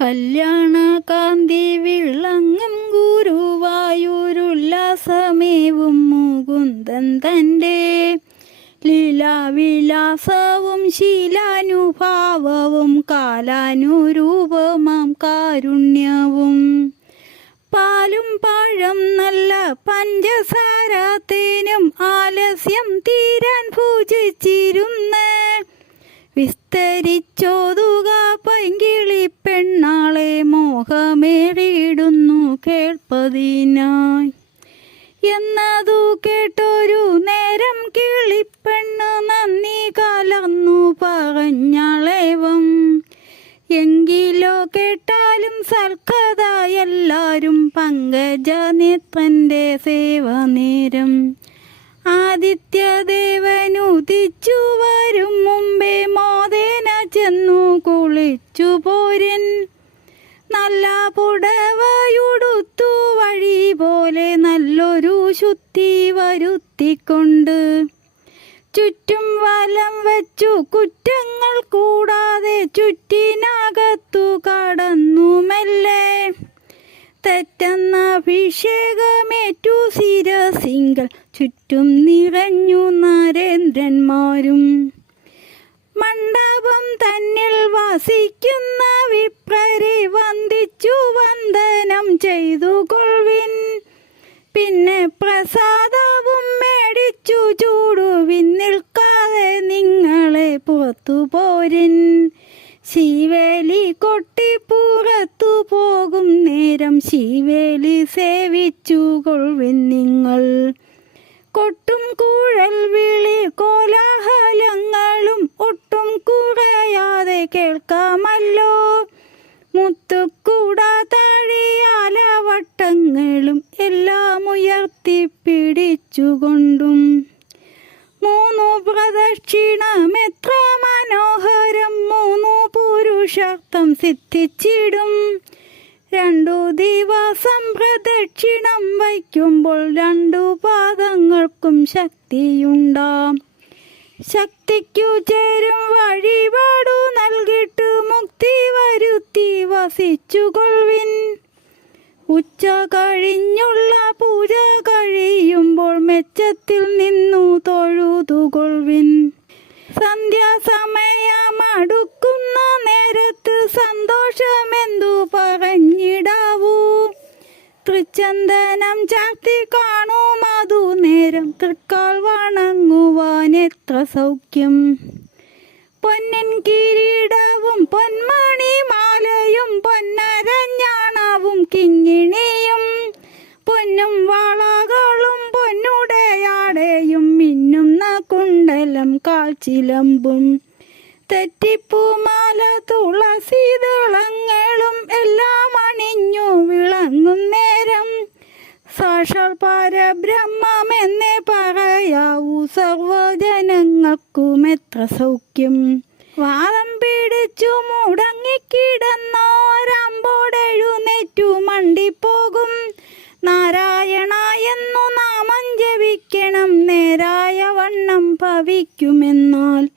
കല്യാണ കാന്തി വിളങ്ങും ഗുരുവായൂരുല്ലാസമേവും മുകുന്ദൻ തന്റെ ലീലാവിലാസവും ശീലാനുഭാവവും കാലാനുരൂപമാം കാരുണ്യവും. പാലും പഴം നല്ല പഞ്ചസാര തേനും ആലസ്യം തീരാൻ പൂജിച്ചിരുന്ന വിസ്തരിച്ചോതുക സൽക്കഥ എല്ലാരും പങ്കജനേത്രന്റെ സേവ നേരം ആദിത്യദേവനുദിച്ചു വരും മുമ്പേ മോദേന ചെന്നു കുളിച്ചു പോരൻ. നല്ല പുടവയുടുത്തു വഴി പോലെ നല്ലൊരു ശുദ്ധി വരുത്തിക്കൊണ്ട്. ചുറ്റും വലം വെച്ചു കുറ്റങ്ങൾ കൂടാതെ ചുറ്റിനകത്തു തെറ്റെന്ന അഭിഷേകമേറ്റു സിരസിങ്കൾ ചുറ്റും നിറഞ്ഞു നരേന്ദ്രന്മാരും. മണ്ഡപം തന്നിൽ വസിക്കുന്ന വിപ്രരെ വന്ദിച്ചു വന്ദനം ചെയ്തു കൊൾവിൻ. പിന്നെ പ്രസാദവും മേടിച്ചു ചൂടുവിൻ. നിൽക്കാതെ നിങ്ങളെ പുറത്തു പോരിൻ. ശിവേലി കൊട്ടിപ്പുറത്തു പോകും നേരം ശിവേലി സേവിച്ചു കൊൾവിൻ നിങ്ങൾ. കൊട്ടും കൂഴൽ വിളി കോലാഹലങ്ങളും ഒട്ടും കുറയാതെ കേൾക്കാമല്ലോ. മുത്തുക്കൂട താഴിയാലവട്ടങ്ങളും എല്ലാം ഉയർത്തിപ്പിടിച്ചുകൊണ്ടും മൂന്നു പ്രദക്ഷിണം എത്ര മനോഹരം പുരുഷാർത്ഥം സിദ്ധിച്ചിടും. രണ്ടു ദിവസം പ്രദക്ഷിണം വയ്ക്കുമ്പോൾ രണ്ടു പാദങ്ങൾക്കും ശക്തിയുണ്ടാം. ശക്തിക്കു ചേരും വഴിപാടു നൽകിട്ട് മുക്തി വരുത്തി വസിച്ചുകൊള്ളിൻ ഉച്ച കഴിഞ്ഞുള്ള പൂജ കഴിയുമ്പോൾ മെച്ചത്തിൽ നിന്നു തൊഴുതുകൊള്ളുവിൻ. സന്തോഷമെന്തു പറഞ്ഞിടാവൂ? തൃച്ചന്ദനം ചാർത്തി കാണൂ അതു നേരം തൃക്കാൽ വണങ്ങുവാൻ എത്ര സൗഖ്യം. പൊന്നിൻ കിരീടവും പൊന്മണി മാലയും പൊന്നരഞ്ഞാണവും കിങ്ങിണിയും. പൊന്നും വളകളും പൊന്നുടയാടെയും മിന്നുന്ന കുണ്ടലം കാൽച്ചിലമ്പും. തെറ്റിപ്പൂമാല തുളസീതളങ്ങളും എല്ലാം അണിഞ്ഞു വിളങ്ങും നേരം. സാക്ഷാൽ പരബ്രഹ്മമെന്നേ പറയാവൂ സർവജനങ്ങൾക്കും എത്ര സൗഖ്യം. വാദം പിടിച്ചു മുടങ്ങിക്കിടന്നോരമ്പോടെഴുന്നേറ്റു മണ്ടിപ്പോകും. നാരായണ എന്നു നാമം ജപിക്കണം നേരായ വണ്ണം ഭവിക്കുമെന്നാൽ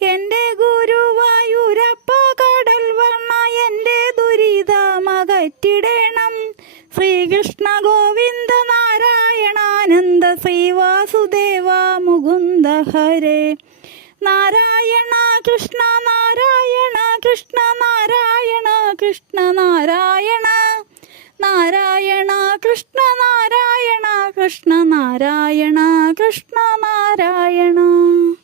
എന്റെ ഗുരുവായൂരപ്പ കടൽ വർണ എന്റെ ദുരിതമകറ്റിടണം ശ്രീകൃഷ്ണ ഗോവിന്ദ നാരായണാനന്ദ ശ്രീവാസുദേവ മുകുന്ദ ഹരേ. നാരായണ കൃഷ്ണ നാരായണ കൃഷ്ണ നാരായണ കൃഷ്ണ നാരായണ. നാരായണ കൃഷ്ണ നാരായണ കൃഷ്ണ നാരായണ കൃഷ്ണ നാരായണ.